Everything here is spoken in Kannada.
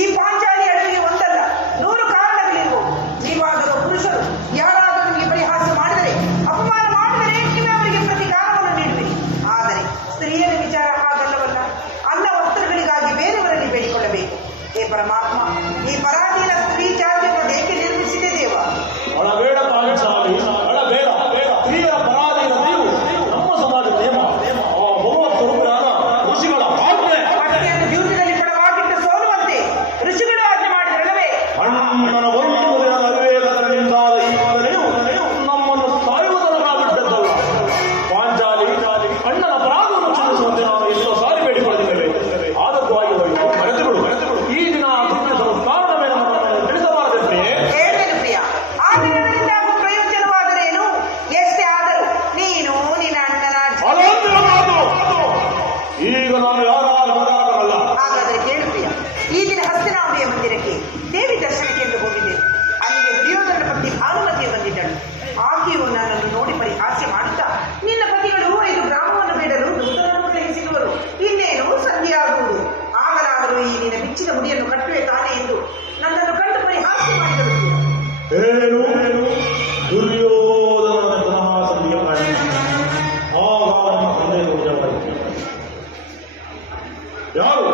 ಈ ಪಾಂಚಾಲಿ ಅಡವಿಗೆ ಒಂದಲ್ಲ 100 ಕಾರಣಗಳಿರುವು. ನೀವಾದರೂ ಪುರುಷರು ಯಾರಾದರೂ ನಿಮಗೆ ಪರಿಹಾಸ ಮಾಡಿದರೆ, ಅಪಮಾನ ಮಾಡಿದರೆ ನೀವೇ ಅವರಿಗೆ ಪ್ರತಿಕಾರವನ್ನು ನೀಡುವಿರಿ. ಆದರೆ ಸ್ತ್ರೀಯರ ವಿಚಾರ ಹಾಗಲ್ಲವಲ್ಲ. ಅನ್ನ ವಸ್ತ್ರಗಳಿಗಾಗಿ ಬೇರೆಯವರಲ್ಲಿ ಬೇಡಿಕೊಳ್ಳಬೇಕು. ಹೇ ಪರಮಾತ್ಮ, ಈ ಪರಾಧೀನ ಸ್ತ್ರೀ ಜಾತಿಯನ್ನು ಏಕೆ ನಿರ್ಮಿಸಿದೆ ದೇವ? ಅಳಬೇಡ ಪಾಂಚಾಲಿ, ಅಳಬೇಡ. ಸ್ತ್ರೀಯರ ಪರಾಧೀನ ನೀವು ನಮ್ಮ ಸಮಾಜ ನೇಮ. ಆ 30 ರೂಪಾಯಿನ ಋಷಿಗಳ ಆಜ್ಞೆ. ಪಟ್ಟಿಯನ್ನು ದ್ಯೂತದಲ್ಲಿ ಪಡವಾಗಿಟ್ಟು ಸೋಲುವಂತೆ ಋಷಿಗಳು ಆಜ್ಞೆ ಮಾಡಿದರಲ್ಲವೇ? ಅಣ್ಣನ ಒಂದು ದಿನದ ಅವಿವೇಕದಿಂದಾದ ಈ ವಂದನೆಯು ನಮ್ಮನ್ನು ಸಾಯುವುದರನ್ನಾಗಿದ್ದದ್ದಲ್ಲ. ಪಾಂಚಾಲಿ, ಅಣ್ಣನ ಅಪರಾಧವನ್ನು ಕ್ಷಮಿಸುವಂತೆ ನಾವು ಎಷ್ಟೋ ಸಾರಿ ಬೇಡಿಕೊಳ್ಳುತ್ತೇವೆ. ಆದದ್ದು ಆಗಿ ಹೋಯಿತು, ಮರೆತು ಬಿಡು. ಈ ದಿನ ಗುರುತಿಸಲು ಕಾರಣವೇನೆಂಬುದನ್ನು ತಿಳಿಸಬಾರದೆಂದೇ ಹೇಳಿದನು ಪ್ರಿಯ. ಆ ದಿನಗಳಿಂದ ಆಗುವ ಪ್ರಯೋಜನವಾದರೇನು? ಎಷ್ಟೇ ಆದರೂ ನೀನು ನಿನ್ನ ಅಣ್ಣನ ಈಗ ನಾನು ಯಾರಾಗಲ್ಲ. ಹಾಗಾದರೆ ಕೇಳು ಪ್ರಿಯ, ಈ ದಿನ ಹಸ್ತಿನಾಂಬೆಯ ಮಂದಿರಕ್ಕೆ ದೇವಿ ದರ್ಶನಕ್ಕೆಂದು ಹೋಗಿದ್ದೆ. ಅಲ್ಲಿಗೆ ದುರ್ಯೋಧನ ಪತ್ನಿ ಭಾನುಮತಿ ಬಂದಿದ್ದಳು. ಆಕೆಯು ನನ್ನನ್ನು ನೋಡಿ ಪರಿಹಾಸ್ಯ ಮಾಡುತ್ತಾ, ನಿನ್ನ ಪತಿಗಳು 5 ಗ್ರಾಮವನ್ನು ಬಿಡಲು ದೂತರನ್ನು ಕಳುಹಿಸಿರುವರು, ಇನ್ನೇನು ಸಂಧಿಯಾಗುವುದು, ಆಗಲಾದರೂ ಈ ನಿನ್ನ ಬಿಚ್ಚಿದ ಮುಡಿಯನ್ನು ಕಟ್ಟುವೆ ತಾನೆ ಎಂದು ನನ್ನನ್ನು ಕಂಡು ಪರಿಹಾಸ್ಯ ಮಾಡಿದರು. ಏನು ದುರ್ಯೋಧನ ಪುನಃ ಸಂಧಿಯ ಆಗ ನಮ್ಮ ತಂದೆ ಯಾರು